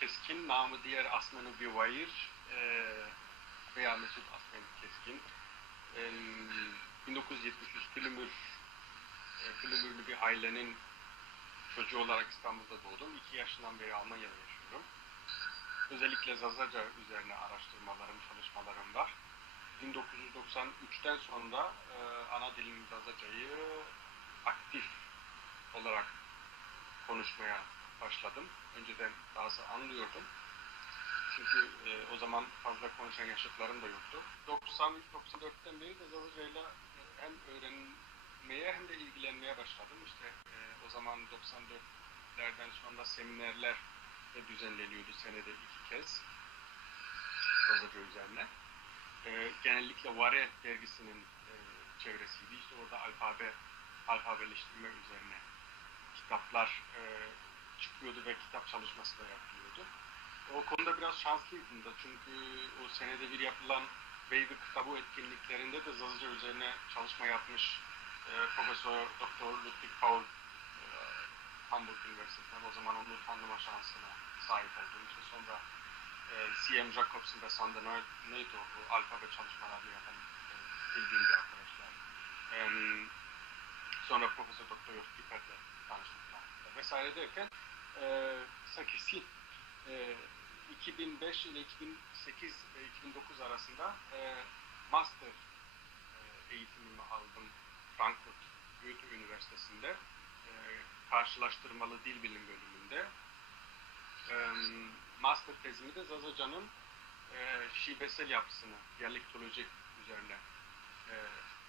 Keskin, namı diğer Asmen Ubivayır veya Mesut Asmen Keskin. 1973 Plümürlü bir ailenin çocuğu olarak İstanbul'da doğdum. 2 yaşından beri Almanya'da yaşıyorum. Özellikle Zazaca üzerine araştırmalarım, çalışmalarım var. 1993'ten sonra ana dilim Zazaca'yı aktif olarak konuşmaya başladım. Önceden daha az anlıyordum. Çünkü o zaman fazla konuşan yaşıtlarım da yoktu. 93-94'ten beri de Zazaca'yla hem öğrenmeye hem de ilgilenmeye başladım. İşte o zaman 94'lerden sonra seminerler de düzenleniyordu senede 2 kez Zazaca üzerine. Genellikle Vare dergisinin çevresiydi. İşte orada alfabeleştirme üzerine kitaplar çıkıyordu ve kitap çalışması da yapılıyordu. O konuda biraz şanslıydım da çünkü o senede bir yapılan Beyvi Kitabı etkinliklerinde de Zazaca üzerine çalışma yapmış Profesör Doktor Ludwig Paul Hamburg Üniversitesi'nden o zaman onu tanıma şansına sahip oldum. İşte sonra C.M. Jacobson ve Sander Neito o alfabe çalışmalarını yapan bildiğim bir arkadaşlar. Sonra Profesör Doktor Jörg Kiepert'le tanıştıklar vesaire derken Sakisi 2005 ile 2008 ve 2009 arasında master eğitimimi aldım Frankfurt Goethe Üniversitesi'nde karşılaştırmalı dil bilim bölümünde. Master tezimi de Zazaca'nın şivesel yapısını, diyalektoloji üzerine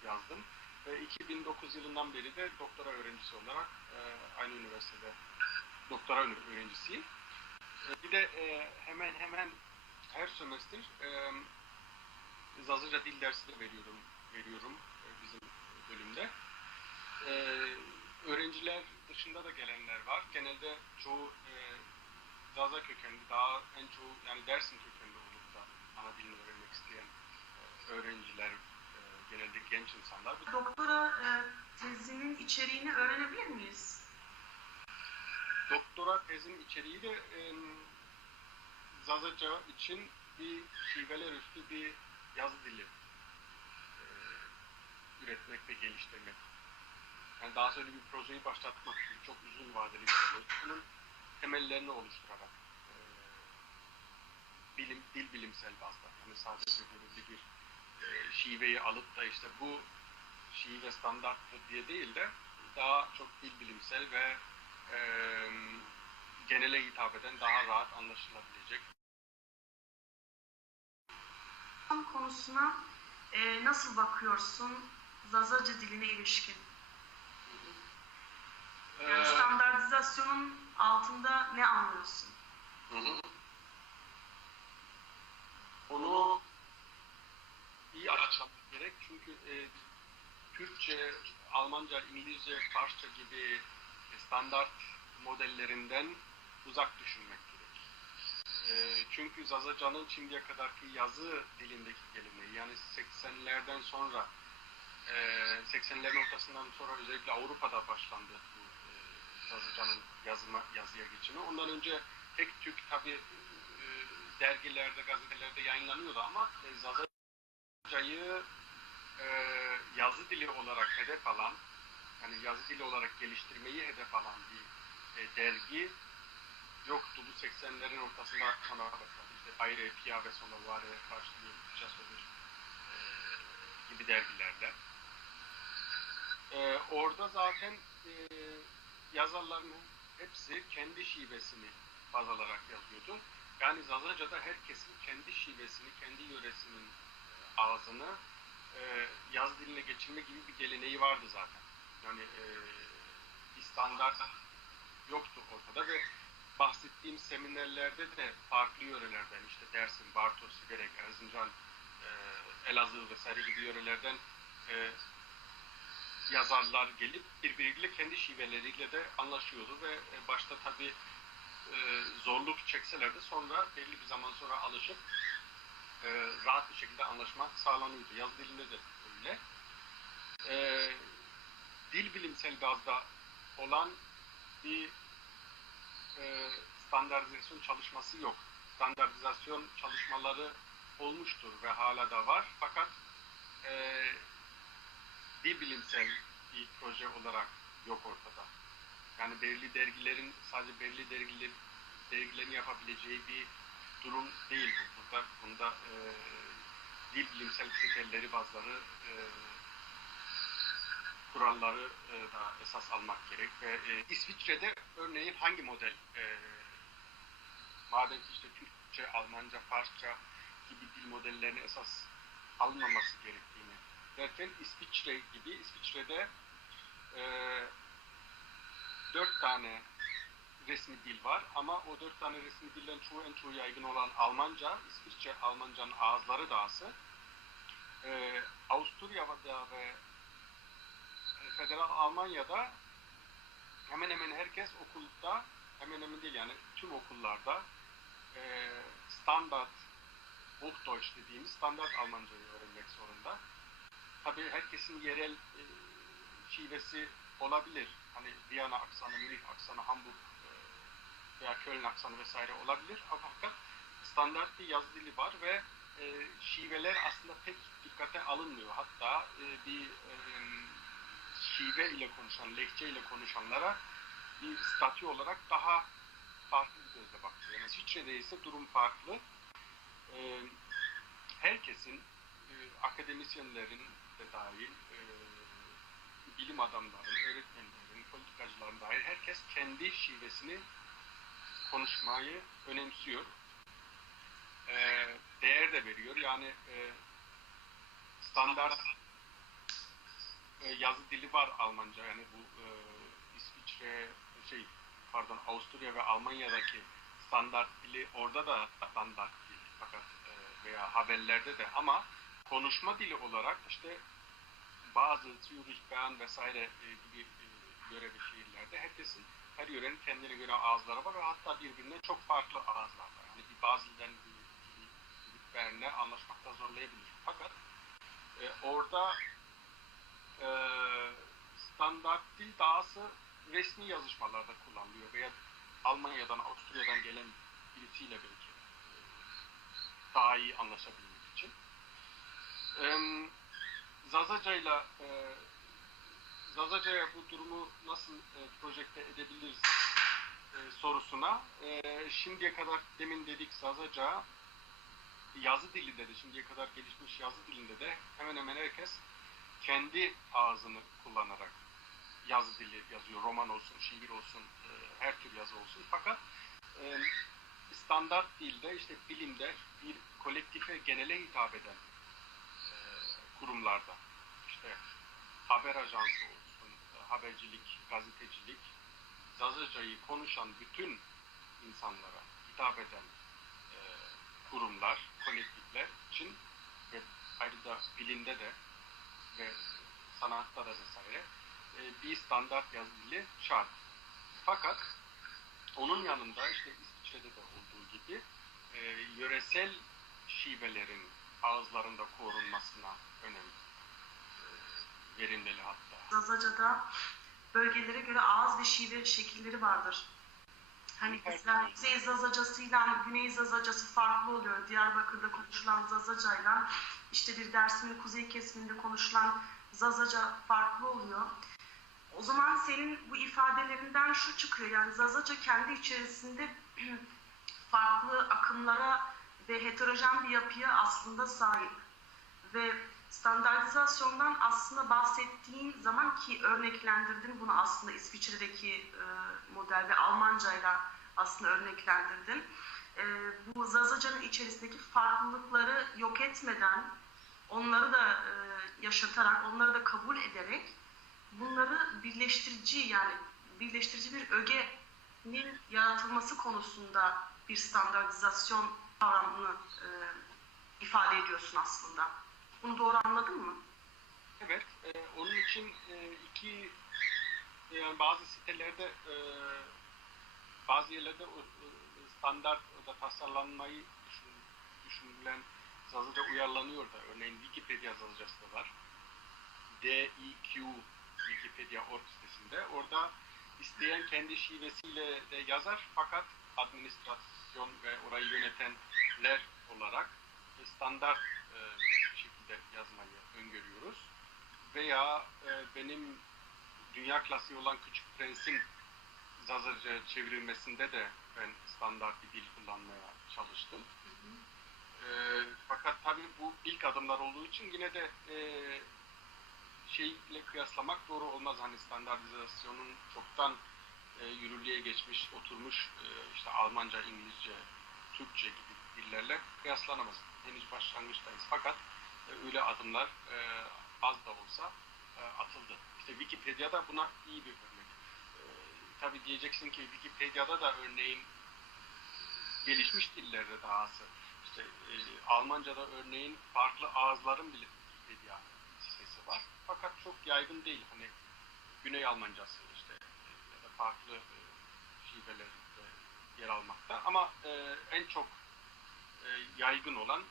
yazdım. Ve 2009 yılından beri de doktora öğrencisi olarak aynı üniversitede doktora öğrencisiyim. Bir de hemen her sömestr Zazaca dil dersi de veriyorum bizim bölümde. Öğrenciler dışında da gelenler var. Genelde çoğu Zaza kökenli, daha en çoğu yani Dersim kökenli olup da ana dilini öğrenmek isteyen öğrenciler, genelde genç insanlar. Doktora tezinin içeriğini öğrenebilir miyiz? Doktora tezin içeriği de Zazaca için bir şiveler üstü bir yazı dili üretmek ve geliştirmek. Yani daha sonra bir projeyi başlatmak için çok uzun vadeli bir proje. Bunun temellerini oluşturarak dil bilimsel bazda. Yani sadece böyle bir şiveyi alıp da işte bu şive standarttır diye değil de daha çok dil bilimsel ve genele hitap eden daha rahat anlaşılabilecek. Konusuna nasıl bakıyorsun Zazaca diline ilişkin? Yani standartizasyonun altında ne anlıyorsun? Onu iyi açıklamak gerek çünkü Türkçe, Almanca, İngilizce, Farsça gibi standart modellerinden uzak düşünmek gerek. Çünkü Zazaca'nın şimdiye kadarki yazı dilindeki geleneği yani 80'lerden sonra 80'lerin ortasından sonra özellikle Avrupa'da başlandı bu Zazaca'nın yazıya geçimi. Ondan önce tek Türk tabi dergilerde, gazetelerde yayınlanıyordu ama Zazaca'yı yazı dili olarak hedef alan, yani yazı dili olarak geliştirmeyi hedef alan bir dergi yoktu. Bu 80'lerin ortasında sonra başladı. İşte Bayre, Pia ve sonra Vare, Karşılığı, Çasovir gibi dergilerde. Orada zaten yazarların hepsi kendi şivesini baz alarak yazıyordu. Yani Zazaca'da herkesin kendi şivesini, kendi yöresinin ağzını yaz diline geçirme gibi bir geleneği vardı zaten. Yani bir standart yoktu ortada ve bahsettiğim seminerlerde de farklı yörelerden işte Dersim, Bartos, Siverek, Erzincan, Elazığ vesaire gibi yörelerden yazarlar gelip birbiriyle kendi şiveleriyle de anlaşıyordu ve başta tabii zorluk çekseler de sonra belli bir zaman sonra alışıp rahat bir şekilde anlaşma sağlanıyordu. Yazı dilinde de öyle. Dil bilimsel bazda olan bir standartizasyon çalışması yok. Standartizasyon çalışmaları olmuştur ve hala da var. Fakat bir bilimsel bir proje olarak yok ortada. Yani belirli dergilerin sadece belirli dergilerin yapabileceği bir durum değil bu. Bunda dil bilimsel kriterleri bazıları kuralları da esas almak gerek ve İsviçre'de örneğin hangi model madem ki işte Türkçe, Almanca, Farsça gibi dil modellerine esas alınmaması gerektiğini derken İsviçre'de 4 tane resmi dil var ama o 4 tane resmi dilden en çoğu yaygın olan Almanca, İsviçre Almancanın ağızları dahası. Avusturya'da ve Federal Almanya'da hemen hemen herkes okulda, hemen hemen değil yani tüm okullarda standart Hochdeutsch dediğimiz standart Almancayı öğrenmek zorunda. Tabii herkesin yerel şivesi olabilir. Hani Viyana aksanı, Münih aksanı, Hamburg veya Köln aksanı vesaire olabilir. Ama fakat standart bir yazı dili var ve şiveler aslında pek dikkate alınmıyor. Hatta bir şive ile konuşan, lehçe ile konuşanlara bir statü olarak daha farklı bir gözle bakıyor. Yani İsviçre'de ise durum farklı. Herkesin, akademisyenlerin de dahil, bilim adamların, öğretmenlerin, politikacıların dahil herkes kendi şivesini konuşmayı önemsiyor. Değer de veriyor. Yani standart yazı dili var Almanca. Yani bu Avusturya ve Almanya'daki standart dili orada da standart dil. Fakat veya haberlerde de ama konuşma dili olarak işte bazı Zürich, Bern vesaire gibi göre bir şehirlerde her yörenin kendine göre ağızları var ve hatta birbirine çok farklı ağızlar var. Yani bir Basel'den bir Bern'le anlaşmakta zorlayabilir. Fakat orada standart dil dahası resmi yazışmalarda kullanılıyor veya Almanya'dan, Avusturya'dan gelen birisiyle belki daha iyi anlaşabilmek için. Zazaca'ya bu durumu nasıl projekte edebiliriz sorusuna şimdiye kadar demin dedik Zazaca yazı dilinde de şimdiye kadar gelişmiş yazı dilinde de hemen hemen herkes kendi ağzını kullanarak yazı dili yazıyor. Roman olsun, şiir olsun, her tür yazı olsun. Fakat standart dilde işte bilimde bir kolektife, genele hitap eden kurumlarda işte haber ajansı olsun, habercilik, gazetecilik, Zazaca'yı konuşan bütün insanlara hitap eden kurumlar, kolektifler için ve ayrıca bilimde de ve sanatta da vesaire bir standart yazı dili şart. Fakat onun yanında işte İsviçre'de de olduğu gibi yöresel şivelerin ağızlarında korunmasına önem verilmeli hatta. Zazaca'da bölgelere göre ağız ve şive şekilleri vardır. Hani mesela Kuzey Zazacasıyla Güney Zazacası farklı oluyor. Diyarbakır'da konuşulan Zazacayla işte bir Dersim'in kuzey kesiminde konuşulan Zazaca farklı oluyor. O zaman senin bu ifadelerinden şu çıkıyor. Yani Zazaca kendi içerisinde farklı akımlara ve heterojen bir yapıya aslında sahip. Ve standartizasyondan aslında bahsettiğin zaman ki örneklendirdin bunu aslında İsviçre'deki model ve Almancayla aslında örneklendirdin. Bu Zazaca'nın içerisindeki farklılıkları yok etmeden, onları da yaşatarak, onları da kabul ederek bunları birleştirici bir ögenin yaratılması konusunda bir standartizasyon kavramını ifade ediyorsun aslında. Bunu doğru anladın mı? Evet, onun için yani bazı sitelerde, bazı yerlerde standart da tasarlanmayı düşünülen Zazaca uyarlanıyor da. Örneğin Wikipedia Zazacası da var. DIQ Wikipedia.org sitesinde. Orada isteyen kendi şivesiyle de yazar fakat administrasyon ve orayı yönetenler olarak standart şekilde yazmayı öngörüyoruz. Veya benim dünya klasiği olan Küçük Prens'in Zazaca çevrilmesinde de ben standart bir dil kullanmaya çalıştım. Fakat tabii bu ilk adımlar olduğu için yine de şeyle kıyaslamak doğru olmaz. Hani standartizasyonun çoktan yürürlüğe geçmiş, oturmuş işte Almanca, İngilizce, Türkçe gibi dillerle kıyaslanamaz. Henüz başlangıçtayız. Fakat öyle adımlar az da olsa atıldı. İşte Wikipedia'da buna iyi bir örnek. Tabii diyeceksin ki Wikipedia'da da örneğin gelişmiş dillerde dahası. İşte Almanca'da örneğin farklı ağızların bile Wikipedia sitesi var. Fakat çok yaygın değil. Hani Güney Almancası işte ya da farklı şivelerde yer almakta. Ama en çok yaygın olan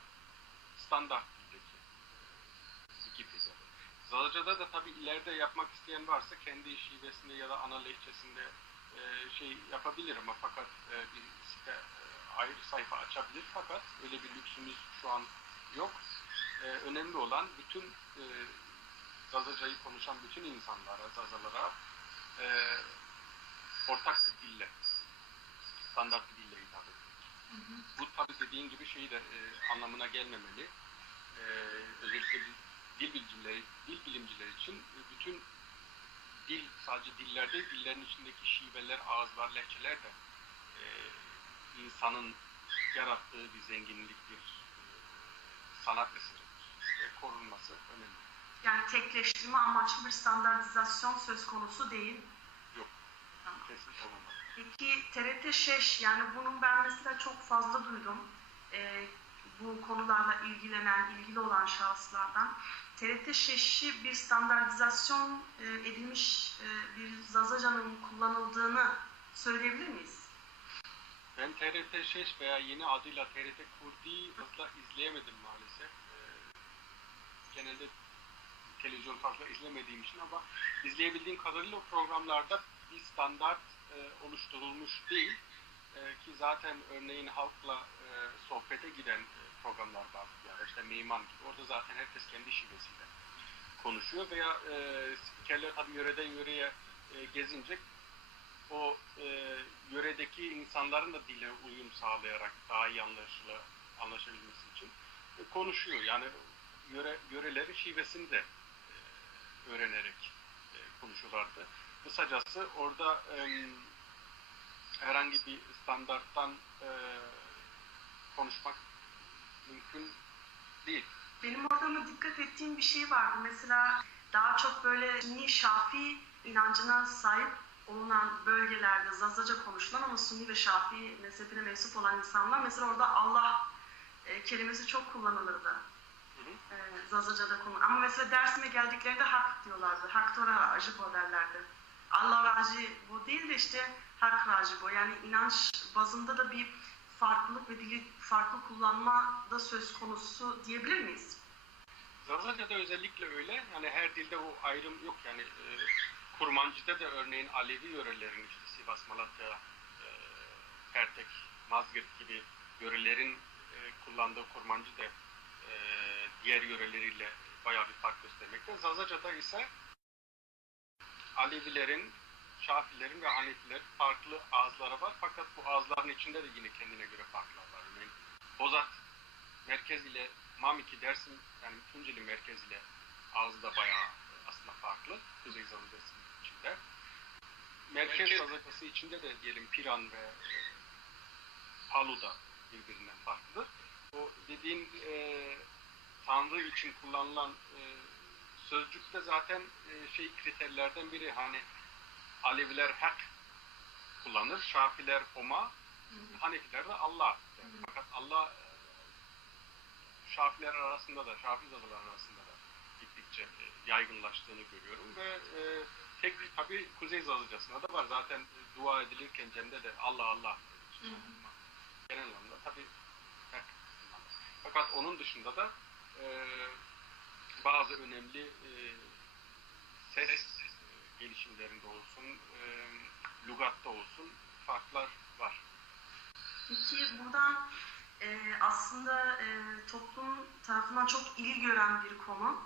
standart dildeki Wikipedia. Zazaca'da da tabii ileride yapmak isteyen varsa kendi şivesinde ya da ana lehçesinde şey yapabilir ama fakat bir site ayrı sayfa açabilir fakat öyle bir lüksümüz şu an yok. Önemli olan bütün Zazaca'yı konuşan bütün insanlara, Zazalara ortak bir dille, standart bir dille hitap etmek. Bu tabii dediğin gibi şeyi de anlamına gelmemeli. Özellikle dil bilimcileri için bütün dil sadece dillerde, dillerin içindeki şiveler, ağızlar, lehçeler de insanın yarattığı bir zenginlik, bir sanat eseridir. Korunması önemli. Yani tekleştirme amaçlı bir standartizasyon söz konusu değil. Yok. Tamam. Kesinlikle olmaz. Peki TRT Şeş, yani bunun ben mesela çok fazla duydum. Bu konularla ilgili olan şahıslardan. TRT Şeş'i bir standartizasyon edilmiş bir Zazaca'nın kullanıldığını söyleyebilir miyiz? Ben TRT Şeş veya yeni adıyla TRT Kurdi'yi fazla izleyemedim maalesef. Genelde televizyon fazla izlemediğim için ama izleyebildiğim kadarıyla o programlarda bir standart oluşturulmuş değil. Ki zaten örneğin halkla sohbete giden programlar var. Yani işte Meyman gibi. Orada zaten herkes kendi şivesiyle konuşuyor veya spikerler tabii yöreden yöreye gezince o yöredeki insanların da dile uyum sağlayarak daha iyi anlaşabilmesi için konuşuyor. Yani yöreleri şivesini de öğrenerek konuşuyorlardı. Kısacası orada herhangi bir standarttan konuşmak mümkün değil. Benim orada ama dikkat ettiğim bir şey vardı. Mesela daha çok böyle Sünni Şafii inancına sahip olunan bölgelerde Zazaca konuşulan ama Sünni ve Şafii mezhebine mensup olan insanlar mesela orada Allah kelimesi çok kullanılırdı. Zazaca'da kullanılır. Ama mesela Dersim'e geldiklerinde hak diyorlardı. Hak Tora Ajibo derlerdi. Allah Racibo değil de işte Hak Racibo. Yani inanç bazında da bir farklılık ve dili farklı kullanma da söz konusu diyebilir miyiz? Zazaca'da özellikle öyle. Yani her dilde o ayrım yok. Yani Kurmancı'da da örneğin Alevi yörelerin işte Sivas, Malatya, Pertek, Mazgirt gibi yörelerin kullandığı Kurmancı da diğer yöreleriyle bayağı bir fark göstermekte. Zazaca'da ise Alevilerin, Şafilerin ve Hanefilerin farklı ağızları var. Fakat bu ağızların içinde de yine kendine göre farklar var. Örneğin Bozat merkez ile Mamiki, Dersim yani Tunceli merkez ile ağzı da bayağı aslında farklı. Kuzey Zazaca'sının içinde. Merkez Zazaca'sı içinde de diyelim Piran ve Palu da birbirinden farklıdır. O dediğin Tanrı için kullanılan sözcükte zaten kriterlerden biri hani Aleviler hak kullanır, Şafiler Homa, Hanefiler de Allah. Fakat Allah Şafiler arasında da, Şafi Zazalar arasında da gittikçe yaygınlaştığını görüyorum ve tek tabii Kuzey Zazacasında da var. Zaten dua edilirken Cem'de de Allah Allah. Genel anlamda tabii hak. Fakat onun dışında da bazı önemli ses gelişimlerinde olsun, lügatta olsun farklar var. Peki buradan aslında toplum tarafından çok ilgi gören bir konu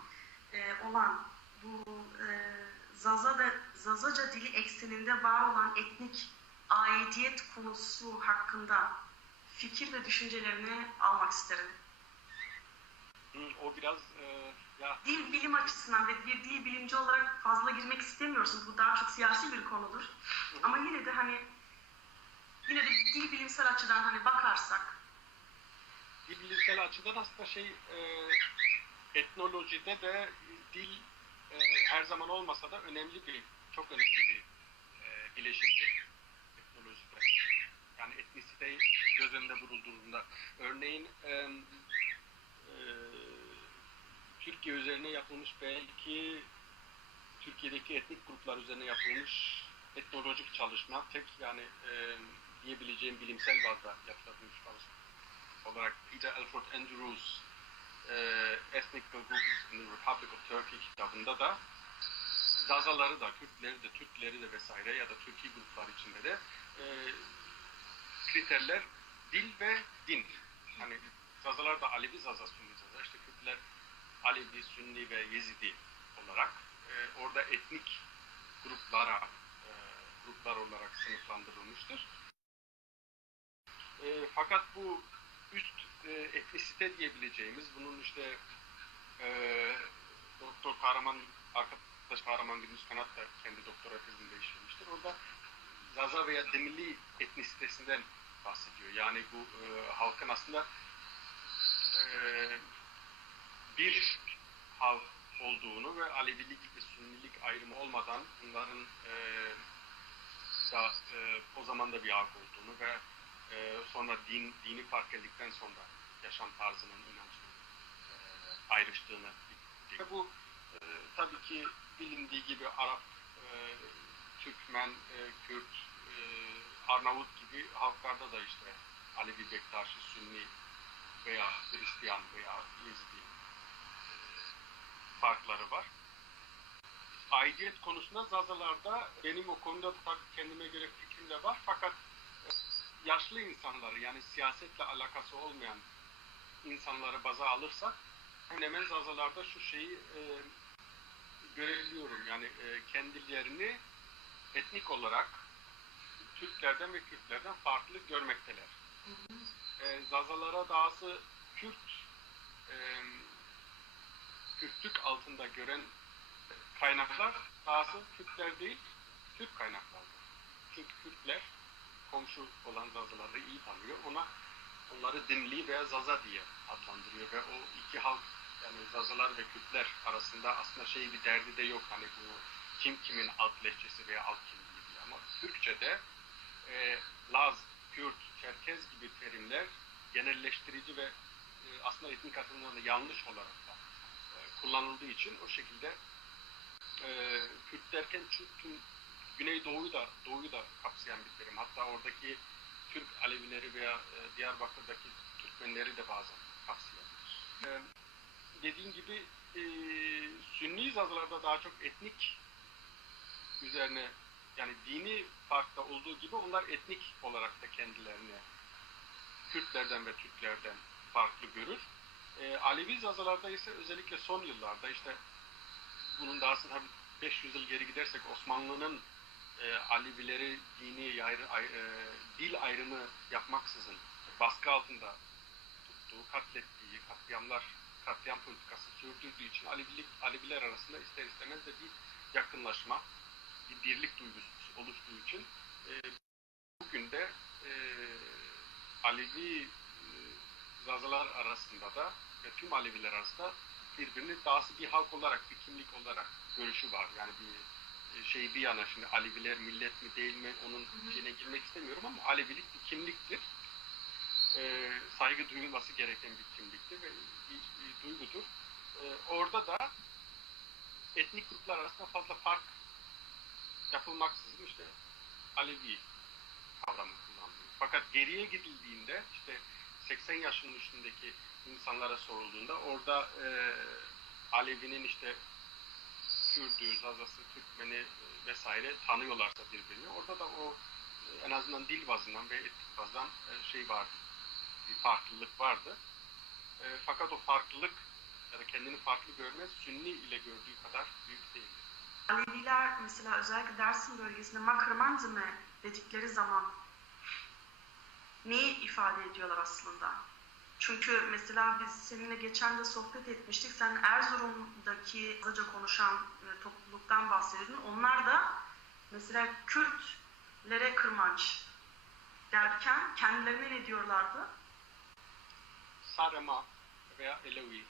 olan bu Zazaca dili ekseninde var olan etnik aidiyet konusu hakkında fikir ve düşüncelerini almak isterim. O biraz ya Dil bilim açısından ve bir dil bilimci olarak fazla girmek istemiyorsun. Bu daha çok siyasi bir konudur. Ama yine de yine de dil bilimsel açıdan bakarsak. dil bilimsel açıdan aslında etnolojide de dil her zaman olmasa da çok önemli bir bileşimdir etnolojide. Yani etnisiteyi göz önünde bulundurduğunda. Örneğin Türkiye üzerine yapılmış belki Türkiye'deki etnik gruplar üzerine yapılmış etnolojik çalışma diyebileceğim bilimsel bazda yapılabilmiş çalışma olarak Peter Alfred Andrews Ethnic Groups in the Republic of Turkey kitabında da Zazaları da, Kürtleri de, Türkleri de vesaire ya da Türkiye gruplar içinde de kriterler dil ve din. Hani Zazalar da Alevi Zaza, Sünni Zaza, işte Kürtler Alevi, Sünni ve Yezidi olarak orada etnik gruplar olarak sınıflandırılmıştır. Fakat bu üst etnisite diyebileceğimiz, bunun Doktor Kahraman, arkadaş Kahraman Gündüz Kanat da kendi doktora tezinde işlemiştir. Orada Zaza veya Demili etnisitesinden bahsediyor. Yani bu halkın aslında bir halk olduğunu ve Alevilik ve Sünnilik ayrımı olmadan bunların o zaman da bir halk olduğunu ve sonra dini fark edildikten sonra yaşam tarzının, inancının ayrıştığını ve bu tabii ki bilindiği gibi Arap, Türkmen, Kürt, Arnavut gibi halklarda da Alevi, Bektaşi, Sünni veya Hristiyan veya Yezidi farkları var. Aidiyet konusunda Zazalarda benim o konuda tabii kendime göre fikrim de var fakat yaşlı insanları yani siyasetle alakası olmayan insanları baza alırsak hemen Zazalarda şu şeyi görebiliyorum. Yani kendilerini etnik olarak Türklerden ve Kürtlerden farklı görmekteler. Zazalara dahası Kürtlük altında gören kaynaklar dahası Kürtler değil, Türk kaynaklardır. Çünkü Kürtler komşu olan Zazaları iyi tanıyor. Onları Dimli veya Zaza diye adlandırıyor ve o iki halk yani Zazalar ve Kürtler arasında aslında bir derdi de yok. Hani bu kim kimin alt lehçesi veya alt kimliği diye. Ama Türkçe'de Laz, Kürt, Çerkez gibi terimler genelleştirici ve aslında etnik açıdan da yanlış olarak da kullanıldığı için o şekilde Kürt derken tüm Doğu'yu da kapsayan bir terim. Hatta oradaki Türk Alevileri veya Diyarbakır'daki Türkmenleri de bazen kapsayabilir. Dediğim gibi Sünni Zazalarda daha çok etnik üzerine yani dini farkta olduğu gibi onlar etnik olarak da kendilerini Kürtlerden ve Türklerden farklı görür. Alevi Zazalarda ise özellikle son yıllarda bunun daha sonra 500 yıl geri gidersek Osmanlı'nın Alevileri dil ayrımı yapmaksızın baskı altında tuttuğu, katliam politikası sürdürdüğü için Aleviler arasında ister istemez de bir yakınlaşma, bir birlik duygusu oluştuğu için bugün de Alevi Zazalar arasında da ve tüm Aleviler arasında birbirini dahası bir halk olarak, bir kimlik olarak görüşü var. Yani bir yana şimdi Aleviler millet mi değil mi onun şeyine girmek istemiyorum ama Alevilik bir kimliktir. Saygı duyulması gereken bir kimliktir ve bir duygudur. Orada da etnik gruplar arasında fazla fark yapılmaksızın Alevi kavramı kullanılıyor. Fakat geriye gidildiğinde 80 yaşının üstündeki insanlara sorulduğunda orada Alevi'nin Kürdü, Zazası, Türkmeni vesaire tanıyorlarsa birbirini orada da o en azından dil bazından ve etnik bazdan şey vardı, bir farklılık vardı. Fakat o farklılık ya da kendini farklı görme Sünni ile gördüğü kadar büyük değildi. Aleviler mesela özellikle Dersim bölgesinde makrmanzime dedikleri zaman neyi ifade ediyorlar aslında? Çünkü mesela biz seninle geçen de sohbet etmiştik. Sen Erzurum'daki Zazaca konuşan topluluktan bahsediyordun. Onlar da mesela Kürtlere kırmanç derken kendilerine ne diyorlardı? Sarema veya Elevi.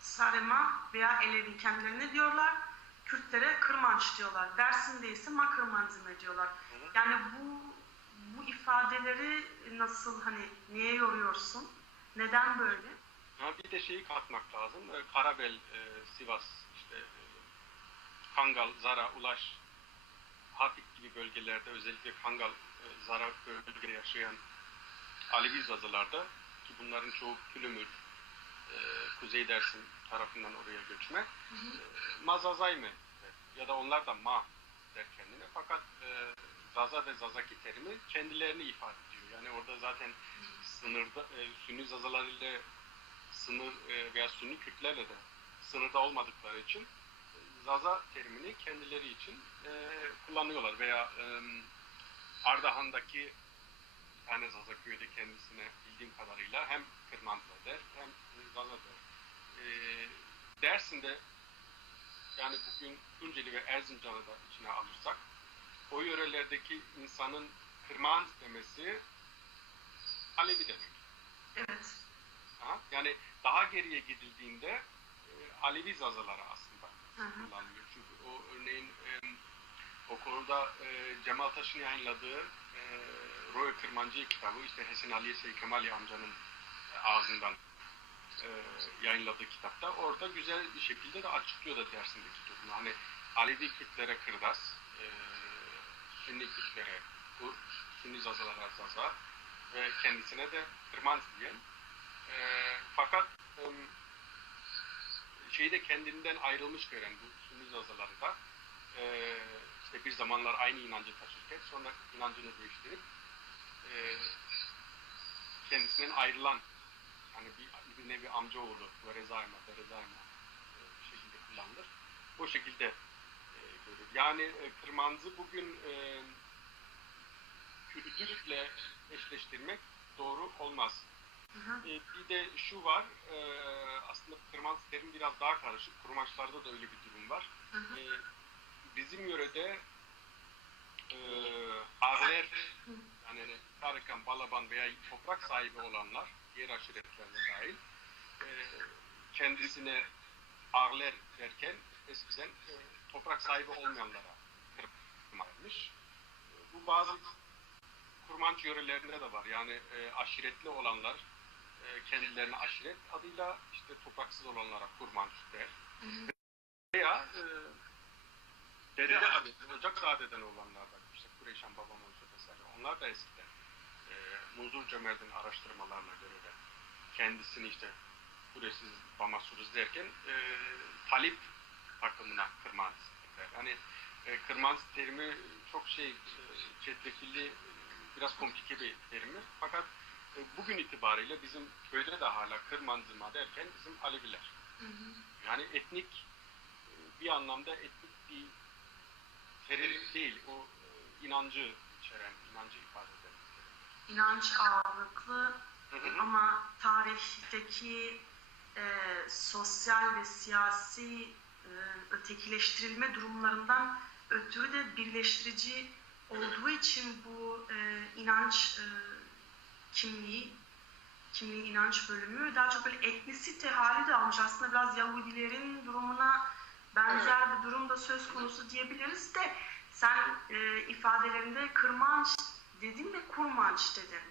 Sarema veya Elevi kendilerine diyorlar. Kürtlere kırmanç diyorlar. Dersim'de ise makırmanzime diyorlar. Yani bu ifadeleri nasıl, hani neye yoruyorsun? Neden böyle? Bir de şeyi katmak lazım. Karabel, Sivas, işte Kangal, Zara, Ulaş, Hatip gibi bölgelerde, özellikle Kangal, Zara bölgelerinde yaşayan Alevi Zazalarda, ki bunların çoğu Pülümür, Kuzey Dersim tarafından oraya göçme, Mazazayme ya da onlar da Ma der kendine. Fakat Zaza ve Zazaki terimi kendilerini ifade ediyor. Yani orada zaten sınırda Sünni Zazalar ile sınır veya Sünni Kürtlerle de sınırda olmadıkları için Zaza terimini kendileri için kullanıyorlar veya Ardahan'daki bir tane Zaza köyü de kendisine bildiğim kadarıyla hem Kırmanzla der hem Zaza der. Dersim'de, yani bugün Tunceli ve Erzincan'ı da içine alırsak, o yörelerdeki insanın Kırmanz demesi Alevi demek. Evet. Yani daha geriye gidildiğinde Alevi Zazaları aslında kullanılıyor. Çünkü o örneğin o konuda Cemal Taş'ın yayınladığı Roy Kırmancı kitabı, işte Hesen Ali Seykemali amcanın ağzından yayınladığı kitapta orada güzel bir şekilde de açıklıyor da Dersim'deki durumu. Hani Alevi Kürtlere Kırdas, Sünni Kürtlere Kur, Sünni Zazalara Zaza ve kendisine de Kırmanz diyen. Fakat şeyi de kendinden ayrılmış gören bu Sünni Zazaları da işte bir zamanlar aynı inancı taşırken sonra inancını değiştirip kendisinden ayrılan, hani bir nevi amcaoğlu Verezayma şekilde kullanılır. O şekilde görür. Yani Kırmanz'ı bugün Kürtlükle eşleştirmek doğru olmaz. Bir de şu var, aslında Kırmanz terim biraz daha karışık. Kurmaçlarda da öyle bir durum var. Bizim yörede ağler, yani Tarıkan, Balaban veya toprak sahibi olanlar, diğer aşiretlerle dahil, kendisine ağler derken eskiden toprak sahibi olmayanlara kırmaymış. Bu bazı kurmanç yörelerinde de var. Yani aşiretli olanlar kendilerine aşiret adıyla, işte topraksız olanlara kurmanç der. Veya dede adeti, ocak sadeden olanlar da, işte Kureyşan babam olsa vesaire, onlar da eskiden Munzur Cömert'in araştırmalarına göre de kendisini işte Kureysiz, Bamasuruz derken talip takımına kırmanz der. Yani kırmanz terimi çok çetrefilli, biraz komplike bir terimi. Fakat bugün itibariyle bizim köyde de hala kırmanzıma derken bizim Aleviler. Yani etnik, bir anlamda etnik bir terim değil, o inancı içeren, inancı ifade eden. İnanç ağırlıklı ama tarihteki sosyal ve siyasi ötekileştirilme durumlarından ötürü de birleştirici olduğu için bu inanç kimliği, inanç bölümü daha çok böyle etnisite hali de almış. Aslında biraz Yahudilerin durumuna benzer bir durum da söz konusu diyebiliriz de sen ifadelerinde kırmanç dedin ve kurmanç dedin.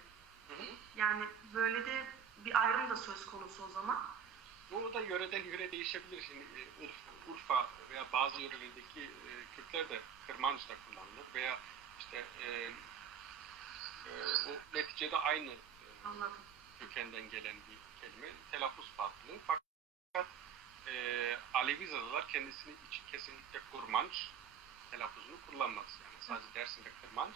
Yani böyle de bir ayrım da söz konusu o zaman. Bu da yöreden yöre değişebilir. Şimdi Urfa veya bazı yörelerdeki Kürtler de kırmanç da kullanılır veya işte o neticede aynı kökenden gelen bir kelime. Telaffuz farklı. Fakat Alevi Zazalar kendisini kesinlikle kurmanç telaffuzunu kullanmaz. Yani sadece Dersim'de kırmanç.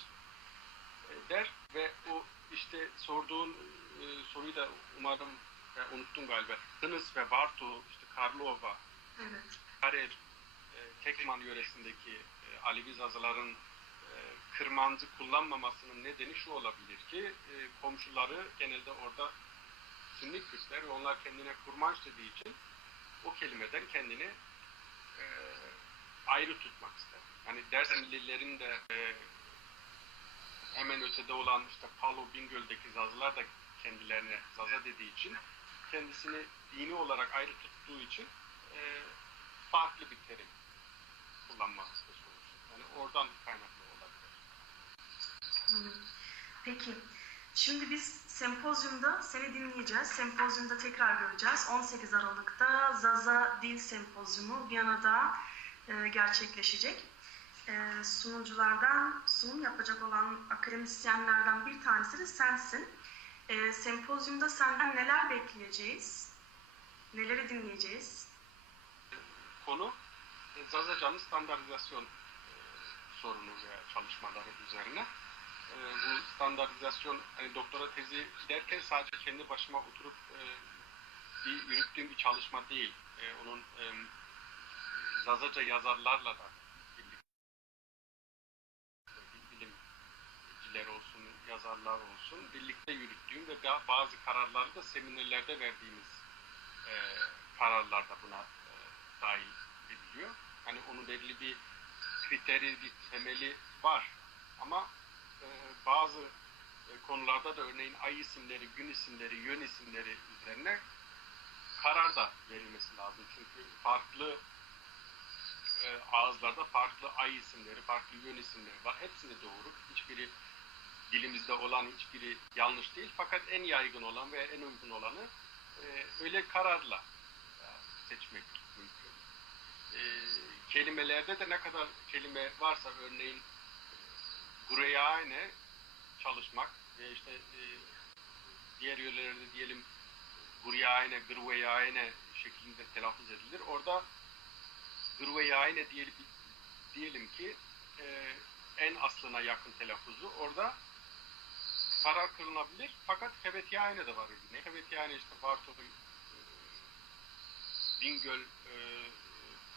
der ve o işte sorduğun soruyu da umarım unuttum galiba. Hınıs ve Bartu, işte Karlova, Evet. Karel, Tekman yöresindeki Alevi Zazaların kırmancı kullanmamasının nedeni şu olabilir ki komşuları genelde orada Sünni Kürtler ve onlar kendine kurmanç dediği için o kelimeden kendini e, ayrı tutmak ister. Yani Dersimlilerin de hemen ötede olan işte Palo Bingöl'deki Zazlar da kendilerine Zaza dediği için kendisini dini olarak ayrı tuttuğu için farklı bir terim kullanmak istiyor. Yani oradan kaynaklı olabilir. Peki. Şimdi biz sempozyumda seni dinleyeceğiz. Sempozyumda tekrar göreceğiz. 18 Aralık'ta Zaza Dil Sempozyumu Viyana'da gerçekleşecek. Sunuculardan sunum yapacak olan akademisyenlerden bir tanesi de sensin. Sempozyumda senden neler bekleyeceğiz? Neleri dinleyeceğiz? Konu Zazaca'nın standartizasyon sorunu ve çalışmaları üzerine. Bu standartizasyon, hani doktora tezi derken sadece kendi başıma oturup yürüttüğüm bir çalışma değil. Onun Zazaca yazarlarla da birlikte, bilimciler olsun, yazarlar olsun, birlikte yürüttüğüm ve bazı kararları da seminerlerde verdiğimiz kararlar da buna dahil ediliyor. Hani onun belli bir kriteri, bir temeli var. Ama bazı konularda da örneğin ay isimleri, gün isimleri, yön isimleri üzerine karar da verilmesi lazım. Çünkü farklı ağızlarda farklı ay isimleri, farklı yön isimleri var. Hepsini doğru. Hiçbiri dilimizde olan hiçbiri yanlış değil. Fakat en yaygın olan ve en uygun olanı öyle kararla seçmek mümkün. Kelimelerde de ne kadar kelime varsa örneğin Gureyane çalışmak ve işte diğer yörelerde diyelim Guryayne, Gırveyayne şeklinde telaffuz edilir. Orada Gırveyayne diyelim ki en aslına yakın telaffuzu. Orada karar kılınabilir. Fakat Hebetiyane de var yine. Hebetiyane işte Bartol'un Bingöl,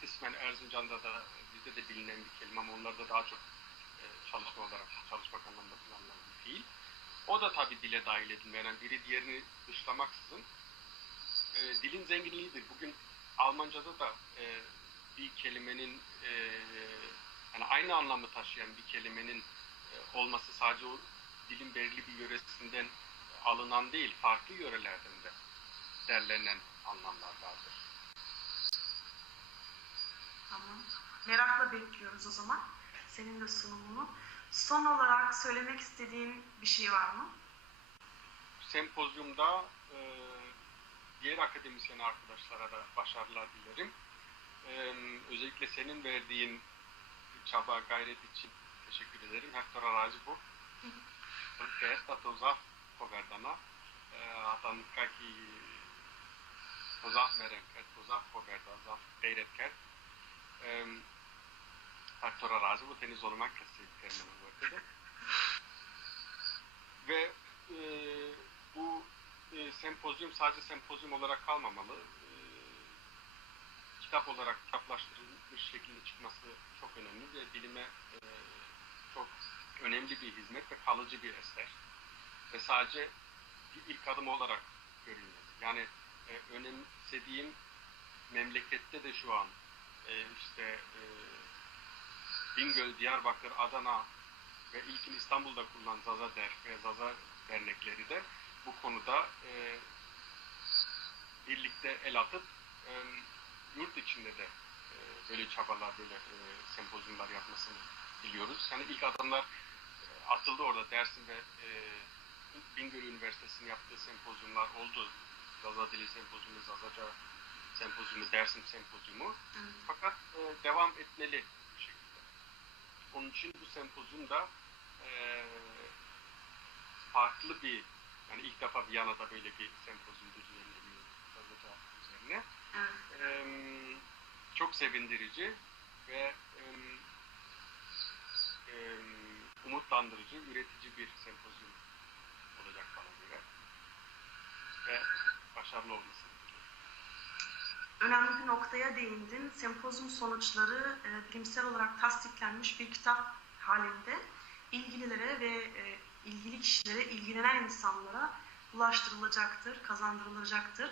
kısmen Erzincan'da da bizde de bilinen bir kelime ama onlarda daha çok çalışmak anlamında kullanılan bir fiil. O da tabii dile dahil edilmeyen, yani biri diğerini dışlamaksızın dilin zenginliğidir. Bugün Almanca'da da bir kelimenin yani aynı anlamı taşıyan bir kelimenin olması sadece o dilin belirli bir yöresinden alınan değil, farklı yörelerden de derlenen anlamlar vardır. Tamam. Merakla bekliyoruz o zaman senin de sunumunu. Son olarak söylemek istediğin bir şey var mı? Sempozyumda diğer akademisyen arkadaşlara da başarılar dilerim. Özellikle senin verdiğin çaba, gayret için teşekkür ederim. Hector Arazibo. Perché è stato già Poverdana, atan kaki Tozah Merenket, Tozah Poverda, Gayretket. Hector Arazibo teni zorlamak kesinlikle bu. Ve bu sempozyum sadece sempozyum olarak kalmamalı. Kitap olarak kitaplaştırılmış şekilde çıkması çok önemli ve bilime çok önemli bir hizmet ve kalıcı bir eser. Ve sadece bir ilk adım olarak görülmeli. Yani önemsediğim memlekette de şu an işte Bingöl, Diyarbakır, Adana ve ilkin İstanbul'da kurulan Zaza Der ve Zaza dernekleri de bu konuda birlikte el atıp yurt içinde de böyle çabalar, böyle sempozyumlar yapmasını diliyoruz. Yani ilk adımlar atıldı orada. Dersim ve Bingöl Üniversitesi'nin yaptığı sempozyumlar oldu. Zaza Dili Sempozyumu, Zazaca Sempozyumu, Dersim Sempozyumu. Fakat devam etmeli bir şekilde. Onun için bu sempozyumda farklı bir, yani ilk defa Viyana'da böyle bir sempozyum düzenleniyor Zazaca üzerine. Çok sevindirici ve umutla umutlandırıcı, üretici bir sempozyum olacak bana göre. Ve başarılı olmasını diliyorum. Önemli bir noktaya değindin. Sempozyum sonuçları bilimsel olarak tasdiklenmiş bir kitap halinde ilgililere ve ilgili kişilere, ilgilenen insanlara ulaştırılacaktır, kazandırılacaktır.